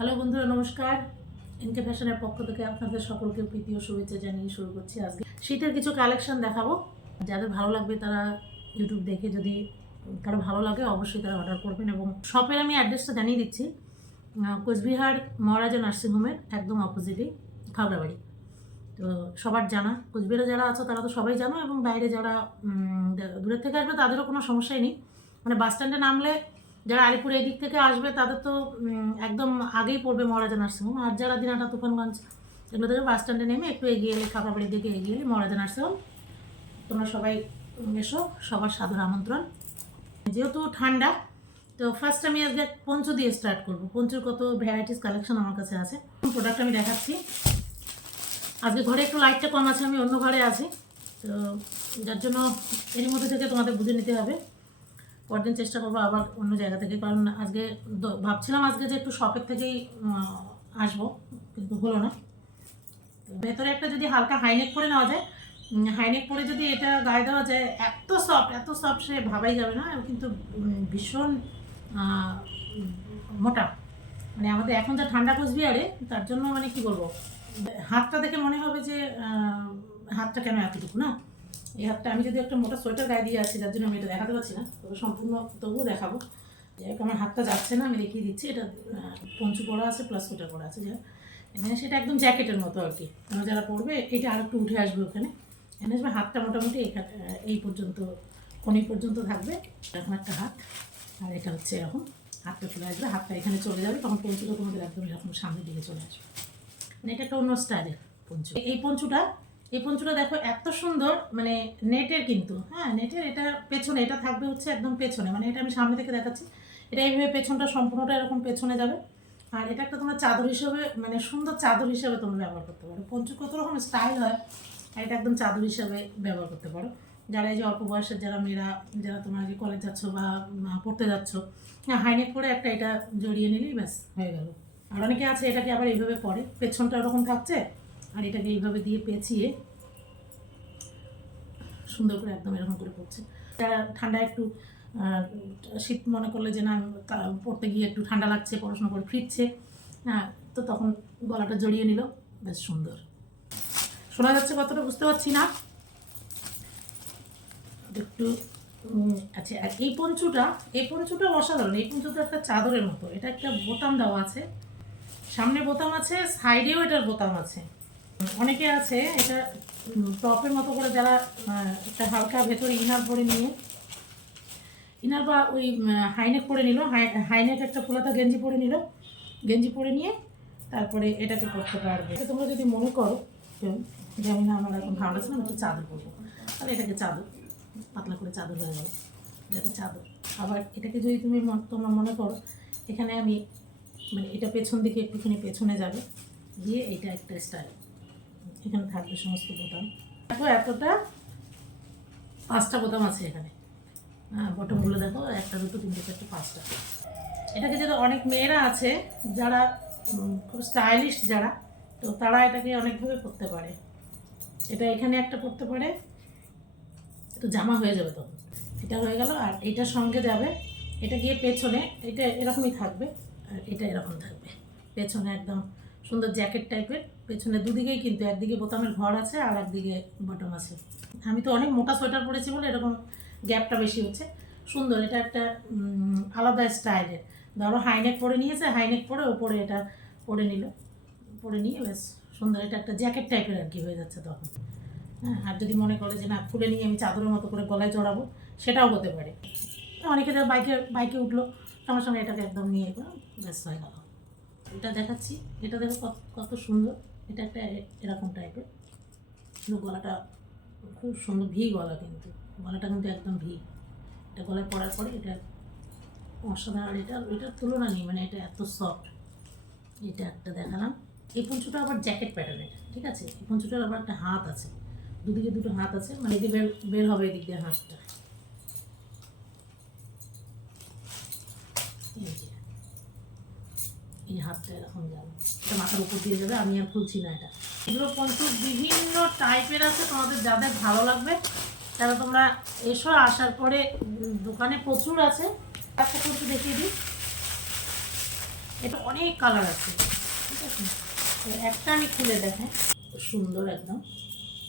Hello বন্ধুরা, নমস্কার। NK ফ্যাশনের পক্ষ থেকে আপনাদের সকলকে প্রীতি ও শুভেচ্ছা জানিয়ে শুরু করছি। আজকে শীতের কিছু কালেকশন দেখাবো। যাদের ভালো লাগবে তারা ইউটিউব দেখে, যদি কারো ভালো লাগে অবশ্যই তারা অর্ডার করবেন। এবং শপের আমি অ্যাড্রেসটা জানিয়ে দিচ্ছি। কোচবিহার মহারাজা নার্সিংহোমের একদম অপোজিটেই খাগড়াবাড়ি। তো সবার জানা, কোচবিহারে যারা আছো তারা তো সবাই জানো, এবং বাইরে যারা দূরের থেকে আসবে তাদেরও কোনো সমস্যাই নেই। মানে বাস স্ট্যান্ডে নামলে যারা আলিপুর এই দিক থেকে আসবে তাদের তো একদম আগেই পড়বে মহারাজা নার্সিংহোম। আর যারা দিনাটা, তুফানগঞ্জ এগুলো থেকে বাস স্ট্যান্ডে নেমে একটু এগিয়ে এলে, খাগড়াবাড়ির দিকে এগিয়ে এলে মহারাজা নার্সিংহোম। তোমরা সবাই এসো, সবার সাদর আমন্ত্রণ। যেহেতু ঠান্ডা, তো ফার্স্ট আমি আজকে পঞ্চু দিয়ে স্টার্ট করবো। পঞ্চুর কত ভ্যারাইটিস কালেকশন আমার কাছে আছে। প্রোডাক্ট আমি দেখাচ্ছি। আজকে ঘরে একটু লাইটটা কম আছে, আমি অন্য ঘরে আছি, তো যার জন্য এর মধ্যে থেকে তোমাদের বুঝে নিতে হবে। পরদিন চেষ্টা করবো আবার অন্য জায়গা থেকে, কারণ আজকে ভাবছিলাম আজকে যে একটু শপের থেকেই আসবো, কিন্তু হলো না। ভেতরে একটা যদি হালকা হাইনেক করে নেওয়া যায়, হাইনেক পরে যদি এটা গায়ে দেওয়া যায়, এত সফট সে ভাবাই যাবে না। কিন্তু ভীষণ মোটা, মানে আমাদের এখন যা ঠান্ডা কোচবিহারে, তার জন্য মানে কি বলবো, হাতটা দেখে মনে হবে যে হাতটা কেন এতটুকু না। এই হাতটা আমি যদি একটা মোটা সোয়েটার গায়ে দিয়ে আছি, যার জন্য আমি এটা দেখাতে পারছি না, তবে সম্পূর্ণ তবুও দেখাবো। আমার হাতটা যাচ্ছে না, আমি দেখিয়ে দিচ্ছি। এটা পঞ্চু পরা আছে প্লাস সোয়েটার পরা আছে, এখানে সেটা একদম জ্যাকেটের মতো আর কি। আমরা যারা পরবে এটা আর একটু উঠে আসবে, ওখানে এনে আসবে। হাতটা মোটামুটি এই পর্যন্ত, কোনি পর্যন্ত থাকবে। এরকম একটা হাত, আর এটা হচ্ছে এরকম হাতটা চলে আসবে, হাতটা এখানে চলে যাবে, তখন পঞ্চুটা তোমাদের একদম এরকম সামনের দিকে চলে আসবে। মানে এটা একটা অন্য স্টাইলের পঞ্চু। এই পঞ্চুটা দেখো এত সুন্দর, মানে নেটের, কিন্তু হ্যাঁ নেটের। এটা পেছনে, এটা থাকবে হচ্ছে একদম পেছনে, মানে এটা আমি সামনে থেকে দেখাচ্ছি। এটা এইভাবে পেছনটা সম্পূর্ণটা এরকম পেছনে যাবে। আর এটা একটা তোমরা চাদর হিসেবে, মানে সুন্দর চাদর হিসেবে তোমরা ব্যবহার করতে পারো। পঞ্চু কত রকম স্টাইল হয়, আর এটা একদম চাদর হিসেবে ব্যবহার করতে পারো। যারা এই যে অল্প বয়সের যারা মেয়েরা, যারা তোমরা যে কলেজ যাচ্ছ বা পড়তে যাচ্ছ, হ্যাঁ হাইনেক করে একটা এটা জড়িয়ে নিলেই ব্যাস হয়ে গেল। আর অনেকে আছে এটাকে আবার এইভাবে পরে, পেছনটা ওরকম থাকছে, আর এটাকে এইভাবে দিয়ে পেঁচিয়ে সুন্দর করে একদম এরকম করে পড়ছে। যারা ঠান্ডা একটু শীত মনে করলে যে না পড়তে গিয়ে একটু ঠান্ডা লাগছে, পড়াশোনা করে ফিরছে, হ্যাঁ, তো তখন গলাটা জড়িয়ে নিল, বেশ সুন্দর। শোনা যাচ্ছে কতটা বুঝতে পারছি না একটু। আচ্ছা, আর এই পঞ্চুটা অসাধারণ। এই পঞ্চুটা একটা চাদরের মতো, এটা একটা বোতাম দেওয়া আছে, সামনে বোতাম আছে, সাইডেও এটার বোতাম আছে। অনেকে আছে এটা টপের মতো করে, যারা একটা হালকা ভেতরে ইনার পরে নিয়ে, ইনার বা ওই হাইনেক পরে নিল, হাইনেক একটা ফুলাতা গেঞ্জি পরে নিয়ে তারপরে এটাকে করতে পারবে। তোমরা যদি মনে করো যে আমি না, আমার এখন ভালো লাগছে না, আমি একটু চাদর করবো, তাহলে এটাকে চাদর, পাতলা করে চাদর হয়ে যাবে, এটা চাদর। আবার এটাকে যদি তোমরা মনে করো এখানে আমি, মানে এটা পেছন দিকে একটুখানি পেছনে যাবে, দিয়ে এটা একটা স্টাইল, এখানে থাকবে সমস্ত বোতাম। দেখো এতটা 5টা বোতাম আছে এখানে। হ্যাঁ, বটমগুলো দেখো, 1 2 3 4 5টা। এটাকে যদি অনেক মেয়েরা আছে যারা খুব স্টাইলিশ, যারা, তো তারা এটাকে অনেকভাবে করতে পারে। এটা এখানে একটা করতে পারে, তো জামা হয়ে যাবে তখন। এটা হয়ে গেল, আর এটার সঙ্গে যাবে, এটা গিয়ে পেছনে, এটা এরকমই থাকবে, আর এটা এরকম থাকবে পেছনে, একদম সুন্দর জ্যাকেট টাইপের। পেছনে দুদিকেই কিন্তু, একদিকে বোতামের ঘর আছে আর একদিকে বটম আছে। আমি তো অনেক মোটা সোয়েটার পরেছি বলে এরকম গ্যাপটা বেশি হচ্ছে। সুন্দর, এটা একটা আলাদা স্টাইলের। ধরো হাইনেক পরে নিয়েছে, হাইনেক পরে ওপরে এটা পরে নিয়ে বেশ সুন্দর, এটা একটা জ্যাকেট টাইপের আর কি হয়ে যাচ্ছে তখন। হ্যাঁ, আর যদি মনে করে যে না খুলে নিয়ে আমি চাদরের মতো করে গলায় জড়াবো, সেটাও হতে পারে। অনেকে যারা বাইকে উঠলো, সঙ্গে সঙ্গে এটাকে একদম নিয়ে ব্যস্ত হয়ে গেল। এটা দেখাচ্ছি, এটা দেখো কত সুন্দর। এটা একটা এরকম টাইপের, গলাটা খুব সুন্দর, ভি গলা, কিন্তু গলাটা কিন্তু একদম ভি। এটা গলায় পরার পরে এটা অসাধারণ। এটার তুলনা নেই, মানে এটা এত সফট। এটা একটা দেখালাম। এই পঞ্চুটা আবার জ্যাকেট প্যাটার্নের, ঠিক আছে। এই পঞ্চুটার আবার একটা হাত আছে, দুদিকে দুটো হাত আছে, মানে এদিকে বের হবে এদিক দিয়ে হাতটা। এই হাতটা এরকম যাবে, এটা মাথার উপর দিয়ে যাবে। আমি আর খুলছি না এটা। এগুলো পঞ্চু বিভিন্ন টাইপের আছে, তোমাদের যাদের ভালো লাগবে তারা তোমরা এসো। আসার পরে দোকানে প্রচুর আছে। একটা পঞ্চু দেখিয়ে দিই, এটা অনেক কালার আছে, ঠিক আছে। একটা আমি খুলে দেখাই, সুন্দর একদম।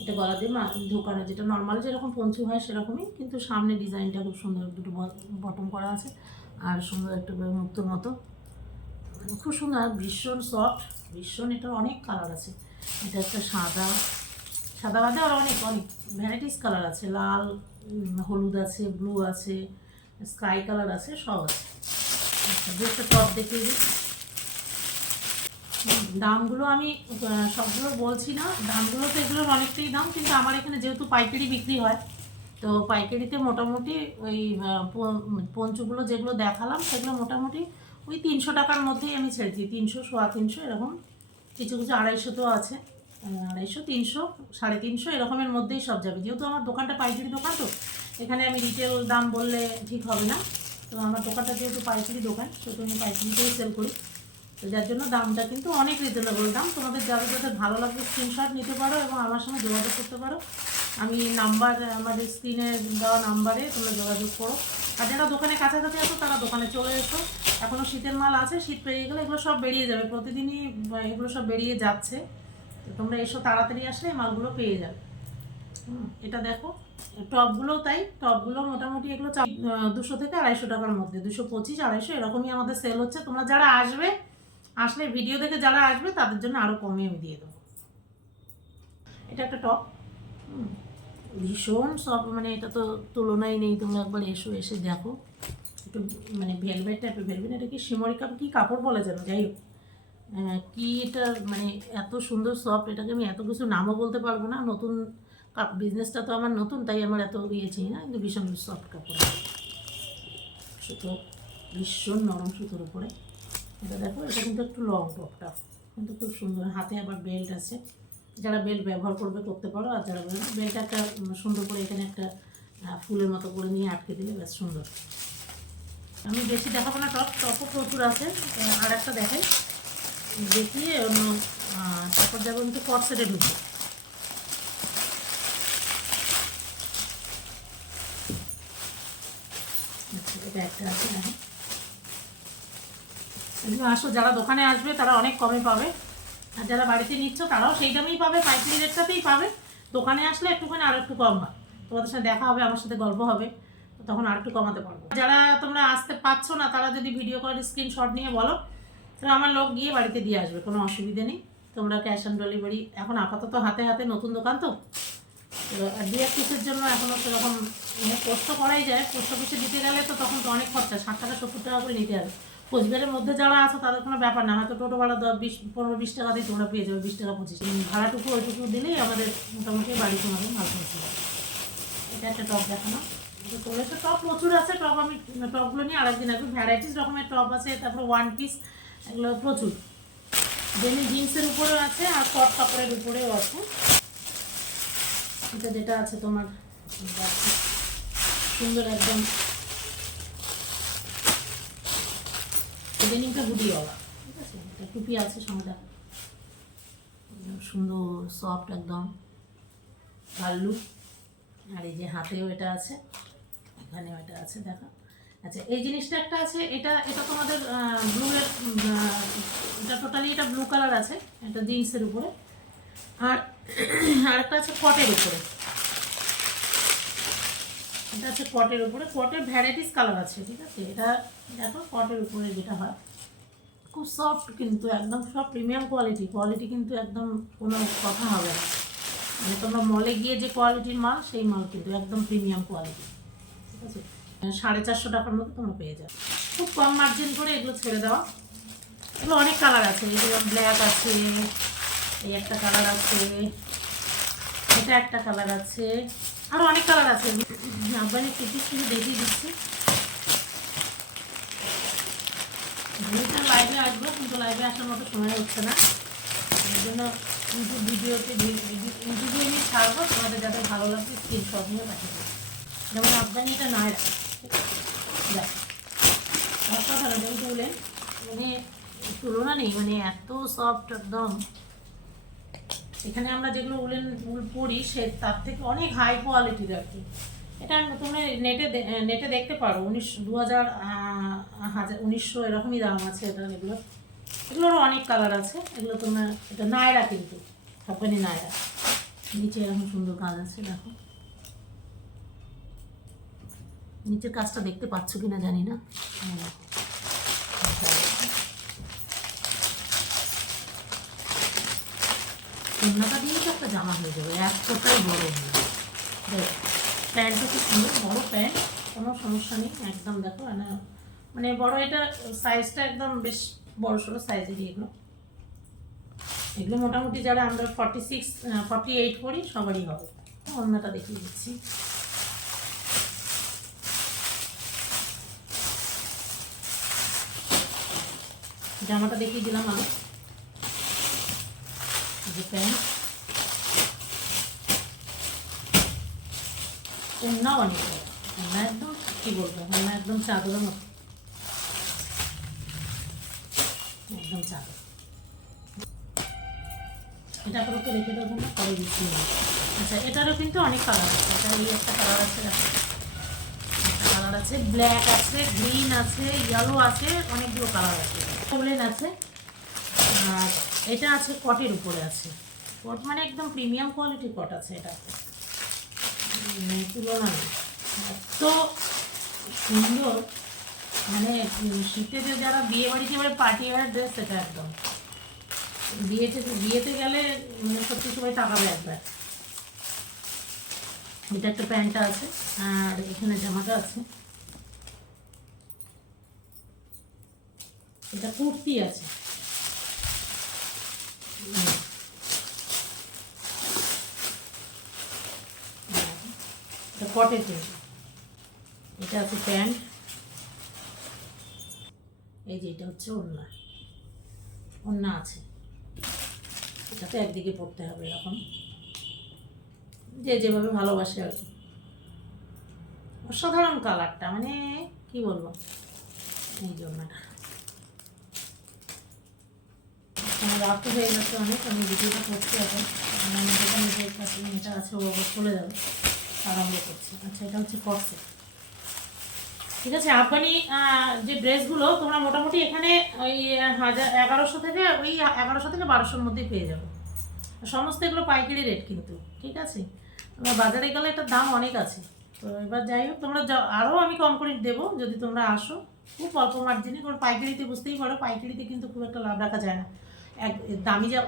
এটা গলা দিয়ে ঢোকানো, যেটা নর্মাল যেরকম পঞ্চু হয় সেরকমই, কিন্তু সামনে ডিজাইনটা খুব সুন্দর, দুটো বটম করা আছে আর সুন্দর একটা মুক্তোর মতো, খুব সুন্দর, ভীষণ সফট, ভীষণ। এটার অনেক কালার আছে। এটা একটা সাদা, সাদা বাদে আর অনেক অনেক ভ্যারাইটিস কালার আছে, লাল, হলুদ আছে, ব্লু আছে, স্কাই কালার আছে, সব আছে। আচ্ছা, একটা টপ দেখিয়ে দিই। দামগুলো আমি সবগুলো বলছি না, দামগুলো তো এগুলোর অনেকটাই দাম, কিন্তু আমার এখানে যেহেতু পাইকারি বিক্রি হয়, তো পাইকারিতে মোটামুটি ওই পঞ্চগুলো যেগুলো দেখালাম সেগুলো মোটামুটি ওই 300 টাকার মধ্যেই আমি ছেড়েছি, 300, 350 এরকম, কিছু কিছু 250 আছে, 250, 300, 350 এরকমের মধ্যেই সব যাবে। যেহেতু আমার দোকানটা পাইকারি দোকান, তো এখানে আমি রিটেল দাম বললে ঠিক হবে না, তো আমার দোকানটা যেহেতু পাইকারি দোকান, সেহেতু আমি পাইকারিতেই সেল করি, তো যার জন্য দামটা কিন্তু অনেক রিজনেবল দাম। তোমাদের যাদের যাদের ভালো লাগবে স্ক্রিনশট নিতে পারো এবং আমার সঙ্গে যোগাযোগ করতে পারো। আমি নাম্বার, আমাদের স্ক্রিনে দেওয়া নাম্বারে তোমরা যোগাযোগ করো। আর যারা দোকানে কাছাকাছি আসো তারা দোকানে চলে এসো। এখনও শীতের মাল আছে, শীত পেরিয়ে গেলে এগুলো সব বেরিয়ে যাবে, প্রতিদিনই এগুলো সব বেরিয়ে যাচ্ছে, তো তোমরা এসো, তাড়াতাড়ি আসলে এই মালগুলো পেয়ে যাবে। এটা দেখো, টপগুলোও তাই, টপগুলো মোটামুটি এগুলো 200 থেকে 250 টাকার মধ্যে, 225, 250 এরকমই আমাদের সেল হচ্ছে। তোমরা যারা আসবে, আসলে ভিডিও দেখে যারা আসবে তাদের জন্য আরও কমে আমি দিয়ে দেবো। এটা একটা টপ, ভীষণ সব, মানে এটা তো তুলনাই নেই, তোমরা একবার এসো, এসে দেখো। একটু মানে ভেলভেট টাইপের, ভেলভেট, এটা কি শিমরি কী কাপড় বলে যেন, যাই হোক, কি এটা মানে এত সুন্দর সফট, এটাকে আমি এত কিছু নামও বলতে পারবো না। নতুন বিজনেসটা তো আমার নতুন, তাই আমার এত দিয়েছি না, কিন্তু ভীষণ সফট কাপড়, সুতো, ভীষণ নরম সুতোর উপরে। এটা দেখো, এটা কিন্তু একটু লং টপটা, কিন্তু খুব সুন্দর, হাতে আবার বেল্ট আছে, যারা বেল্ট ব্যবহার করবে করতে পারো, আর যারা বেল্টটা একটা সুন্দর করে এখানে একটা ফুলের মতো করে নিয়ে আটকে দিলে বেশ সুন্দর। আমি বেশি দেখাবো না, টপও প্রচুর আছে। আর একটা দেখাই, দেখিয়ে অন্য তারপর যাবো কিন্তু কট সেটে ঢুকবো। আচ্ছা, এটা একটা আছে, দেখো, এগুলো আসো, যারা দোকানে আসবে তারা অনেক কমে পাবে, আর যারা বাড়িতে নিচ্ছ তারাও সেই দামেই পাবে, পাইকারি রেটটাতেই পাবে। দোকানে আসলে একটুখানি আরও একটু কম হয়, তোমাদের সাথে দেখা হবে, আমার সাথে গল্প হবে, তখন আর একটু কমাতে পারবো। যারা তোমরা আসতে পারছো না, তারা যদি ভিডিও কলের স্ক্রিনশট নিয়ে বলো, তো আমার লোক গিয়ে বাড়িতে দিয়ে আসবে, কোনো অসুবিধে নেই। তোমরা ক্যাশ অন ডেলিভারি, এখন আপাতত হাতে হাতে নতুন দোকান তো, আর দু এক পিসের জন্য এখনও সেরকম পোস্ট করাই যায়, পোস্ট অফিসে দিতে গেলে তো তখন তো অনেক খরচা, 60 টাকা 70 টাকা করে নিতে হবে। কোচবিহারের মধ্যে যারা আছো তাদের কোনো ব্যাপার না, হয়তো টোটো ভাড়া 15-20 টাকা দিয়ে তোমরা পেয়ে যাবে, 20 টাকা 25 ভাড়াটুকু, ওইটুকু দিলেই আমাদের মোটামুটি বাড়ি তোমাদের মাল পৌঁছে যাবে। এটা একটা টপ দেখানো, তো টপ প্রচুর আছে, টপ আমি টপগুলো নিয়ে আরেকদিন আসবো, ভ্যারাইটিস রকমের টপ আছে, তারপরে ওয়ান পিস, এগুলো প্রচুর, যেমনি জিন্সের উপরেও আছে আর কট কাপড়ের উপরেও আছে। এটা যেটা আছে তোমার সুন্দর একদম ডিজাইনিংটা গুটিওয়ালা, ঠিক আছে, এটা টুপি আছে সঙ্গে, সুন্দর সফট একদম ভাল্লু, আর এই যে হাতেও এটা আছে, এখানেও এটা আছে, দেখো। আচ্ছা, এই জিনিসটা একটা আছে, এটা এটা তোমাদের ব্লুয়ের, এটা টোটালি এটা ব্লু কালার আছে, এটা জিন্সের উপরে, আর আরেকটা আছে কটের উপরে, এটা আছে কটের উপরে, কটের ভ্যারাইটিস কালার আছে, ঠিক আছে। এটা দেখো, কটের উপরে যেটা হয় খুব সফট, কিন্তু একদম সব প্রিমিয়াম কোয়ালিটি, কোয়ালিটি কিন্তু একদম কোনো কথা হবে না, মানে তোমরা মলে গিয়ে যে কোয়ালিটির মাল, সেই মাল কিন্তু একদম প্রিমিয়াম কোয়ালিটি, ঠিক আছে। 450 টাকার মধ্যে তোমরা পেয়ে যাবে, খুব কম মার্জিন করে এগুলো ছেড়ে দেওয়া। এগুলো অনেক কালার আছে, এগুলো ব্ল্যাক আছে, এই একটা কালার আছে, এটা একটা কালার আছে, আরও অনেক কালার আছে। আফগানি কুর্তির শুধু দেখিয়ে দিচ্ছি, লাইভে আসবো, কিন্তু লাইভে আসার মতো সময় হচ্ছে না, এই জন্য ইউটিউবে নিয়ে ছাড়বো, তোমাদের যাদের ভালো লাগবে স্ক্রিনশট নিয়ে পাঠিয়ে দেবো। যেমন আফগানি এটা নায়রা, দেখ অসাধারণ, যেমন তুলেন, মানে তুলনা নেই, মানে এত সফট একদম। এখানে আমরা যেগুলো উল পরি সে তার থেকে অনেক হাই কোয়ালিটির আর কি। এটা তোমরা নেটে দেখতে পারো, 1900 এরকমই দাম আছে এটা, এগুলো এগুলোরও অনেক কালার আছে, এগুলো তোমরা, এটা নায়রা কিন্তু কোম্পানি নায়রা। নিচে এরকম সুন্দর কাজ আছে, দেখো নিচের কাজটা দেখতে পাচ্ছ কিনা জানি না। ওড়নাটা দিয়েই তো একটা জামা হয়ে যাবে, এতটাই বড় ওড়না। প্যান্টটা খুব সুন্দর, বড় প্যান্ট, কোনো সমস্যা নেই একদম। দেখো মানে বড়, এটা সাইজটা একদম বেশ বড় সড়ো সাইজেরই এগুলো। এগুলো মোটামুটি যারা আমরা 46 48 করি সবারই হবে। ওড়নাটা দেখিয়ে দিচ্ছি। জামাটা দেখিয়ে দিলাম আমি, যে প্যান্ট, ওড়না অনেক বড়, ওড়না একদম কী বলবো, ওড়না একদম চাদরের মতো, একদম চাদর। এটা আপাতত রেখে দেবো না, পরে দিচ্ছি না। আচ্ছা, এটারও কিন্তু অনেক কালার আছে। এটা এই একটা কালার আছে, একটা কালার আছে, ব্ল্যাক আছে, গ্রিন আছে, ইয়েলো আছে, অনেকগুলো কালার আছে, প্লেন আছে। আর এটা আছে কটের উপরে আছে, কট মানে একদম প্রিমিয়াম কোয়ালিটির কট আছে, এটা তুলনা নেই, এত সুন্দর। মানে শীতে যে যারা বিয়ে বাড়িতে এবারে পার্টি ওয়ার ড্রেস, এটা একদম বিয়েতে গেলে মানে সত্যি সবাই তাকাবে একবার। এটা একটা প্যান্টটা আছে, আর এখানে জামাটা আছে, এটা কুর্তি আছে। এটা কটের কিন্তু, এটা আছে প্যান্ট, এই যে এটা হচ্ছে ওড়না, ওড়না আছে। এটাতে একদিকে পড়তে হবে এরকম, যে যেভাবে ভালোবাসে আর কি। অসাধারণ কালারটা, মানে কি বলবো, এই যে ওড়নাটা। আমার রাত্রি হয়ে গেছে অনেক, আমি ভিডিওটা করছি এখন, যেখানে যে এটা আছে ও আবার চলে যাবে, আরম্ভ করছি। আচ্ছা, এটা হচ্ছে কটসেট, ঠিক আছে। আফগানি যে ড্রেসগুলো তোমরা মোটামুটি এখানে ওই 1100 থেকে 1200-র মধ্যেই পেয়ে যাবে। সমস্ত এগুলো পাইকারি রেট কিন্তু, ঠিক আছে। তোমার বাজারে গেলে এটার দাম অনেক আছে। তো এবার যাই হোক, তোমরা আরও আমি কম করে দেবো যদি তোমরা আসো, খুব অল্প মার্জিনে। কারণ পাইকারিতে বুঝতেই পারো, পাইকারিতে কিন্তু খুব একটা লাভ রাখা যায় না।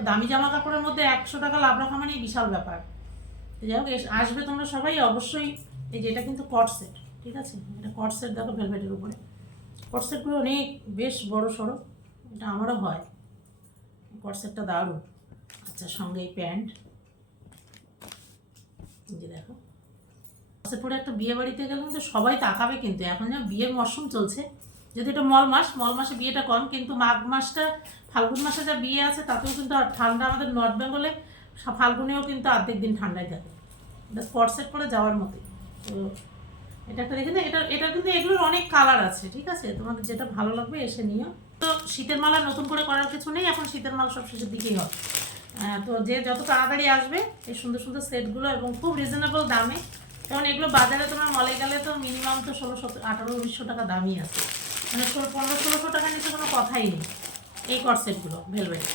দামি জামা কাপড়ের মধ্যে 100 টাকা লাভ রাখা মানে বিশাল ব্যাপার। যাই হোক, আসবে তোমরা সবাই অবশ্যই। এই যে এটা কিন্তু কট সেট, ঠিক আছে। এটা কট সেট, দেখো ভেলভেটের উপরে। কট সেটগুলো অনেক বেশ বড় সড়ো, এটা আমারও হয়। কট সেটটা দারুণ। আচ্ছা, সঙ্গে এই প্যান্ট, যে দেখো সেট পরে একটা বিয়ে বাড়িতে গেলে কিন্তু সবাই তাকাবে কিন্তু। এখন যেন বিয়ের মরশুম চলছে, যদি এটা মল মাসে বিয়েটা কম, কিন্তু মাঘ মাসটা, ফাল্গুন মাসে যা বিয়ে আছে তাতেও কিন্তু ঠান্ডা। আমাদের নর্থ বেঙ্গলে ফাল্গুনেও কিন্তু অর্ধেক দিন ঠান্ডায় থাকে। এটা স্পট সেট করে যাওয়ার মতোই। তো এটা একটা দেখে, এটা কিন্তু এগুলোর অনেক কালার আছে, ঠিক আছে। তোমাদের যেটা ভালো লাগবে এসে নিও। তো শীতের মালা নতুন করে করার কিছু নেই, এখন শীতের মালা সব শেষের দিকেই হবে। তো যে যত তাড়াতাড়ি আসবে এই সুন্দর সুন্দর সেটগুলো, এবং খুব রিজনেবল দামে। কারণ এগুলো বাজারে তোমার মলে গেলে তো মিনিমাম তো 1600-1800 টাকা দামই আছে, মানে 1500-1600 টাকার নিচে কোনো কথাই নেই এই কট সেটগুলো ভেলভেট।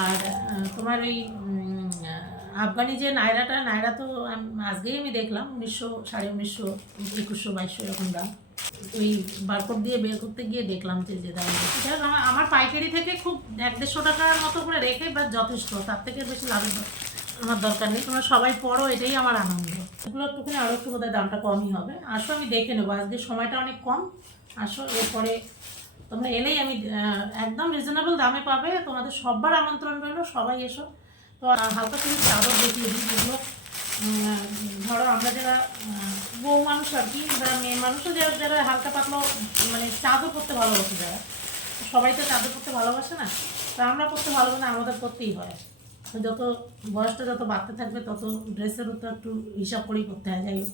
আর তোমার ওই আফগানি যে নায়রা তো আজকেই আমি দেখলাম 1900, 1950, 2100, 2200 এরকম দাম। ওই বারকোড দিয়ে বের করতে গিয়ে দেখলাম যে দাম। আমার পাইকারি থেকে খুব 100-150 টাকার মতো করে রেখে বা যথেষ্ট, তার থেকে বেশি লাভের আমার দরকার নেই। তোমরা সবাই পড়ো, এটাই আমার আনন্দ। এগুলো একটুখানি আরও একটু বোধহয় দামটা কমই হবে। আসো, আমি দেখে নেবো, আজকে সময়টা অনেক কম। আসো, এরপরে তোমরা এলেই আমি একদম রিজনেবল দামে পাবে। তোমাদের সবার আমন্ত্রণ রইলো, সবাই এসো। তো হালকা করে চাদর দেখিয়ে দিই, যেগুলো ধরো আমরা যারা বউ মানুষ আর কি, যারা মেয়ে মানুষও যারা হালকা পাতলা মানে চাদর পরতে ভালোবাসে, যারা, সবাই তো চাদর পরতে ভালোবাসে না, তা আমরা পরতে ভালোবাসে না, আমাদের পরতেই হয়। যত বয়সটা যত বাড়তে থাকবে তত ড্রেসেরও তো একটু হিসাব করেই করতে হয়। যাই হোক,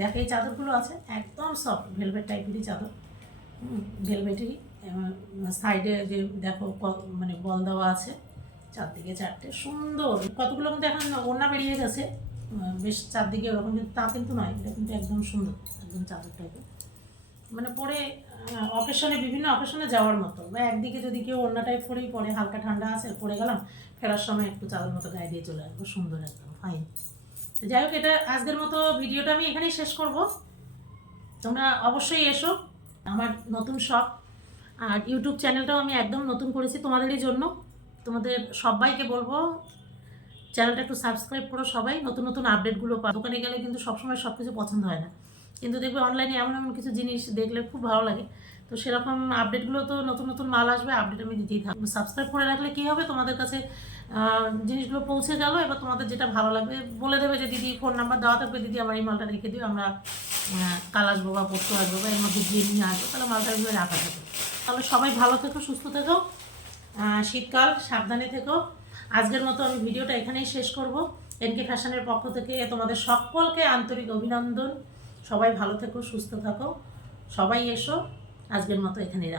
দেখো এই চাদরগুলো আছে একদম সফট ভেলভেট টাইপেরই চাদর, ভেলভেটেরই। সাইডে যে দেখো মানে বল দেওয়া আছে, চারদিকে চারটে সুন্দর। কতগুলো কিন্তু এখন ওড়না বেরিয়ে গেছে বেশ চারদিকে ওরকম, কিন্তু তা কিন্তু নয়, এটা কিন্তু একদম সুন্দর, একদম চাদর টাইপের। মানে পরে অকেশনে বিভিন্ন অকেশনে যাওয়ার মতো, বা একদিকে যদি কেউ অন্য টাইপ করেই পরে, হালকা ঠান্ডা আছে পরে গেলাম, ফেরার সময় একটু চাদর মতো গায়ে দিয়ে চলে আসবো, সুন্দর একদম ফাইন। তো যাই হোক, এটা আজকের মতো ভিডিওটা আমি এখানেই শেষ করব। তোমরা অবশ্যই এসো, আমার নতুন শখ। আর ইউটিউব চ্যানেলটাও আমি একদম নতুন করেছি তোমাদেরই জন্য। তোমাদের সবাইকে বলবো চ্যানেলটা একটু সাবস্ক্রাইব করো সবাই, নতুন নতুন আপডেটগুলো পাও। দোকানে গেলে কিন্তু সবসময় সব কিছু পছন্দ হয় না, কিন্তু দেখবে অনলাইনে এমন এমন কিছু জিনিস দেখলে খুব ভালো লাগে। তো সেরকম আপডেটগুলো তো নতুন নতুন মাল আসবে, আপডেট আমি দিতেই থাকবো। সাবস্ক্রাইব করে রাখলে কী হবে, তোমাদের কাছে জিনিসগুলো পৌঁছে গেল। এবার তোমাদের যেটা ভালো লাগবে বলে দেবে যে দিদি ফোন নাম্বার দেওয়া থাকবে, দিদি আমার এই মালটা রেখে দিও, আমরা কাল আসবো বা পরশু আসবো বা এর মধ্যে গিয়ে নিয়ে আসবো, তাহলে মালটা এগুলো রাখা থাকে। তাহলে সবাই ভালো থেকো, সুস্থ থেকো, শীতকাল সাবধানে থেকো। আজকের মতো আমি ভিডিওটা এখানেই শেষ করব। এনকে ফ্যাশনের পক্ষ থেকে তোমাদের সকলকে আন্তরিক অভিনন্দন। সবাই ভালো থেকো, সুস্থ থাকো, সবাই এসো। আজকের মতো এখানেই রাখো।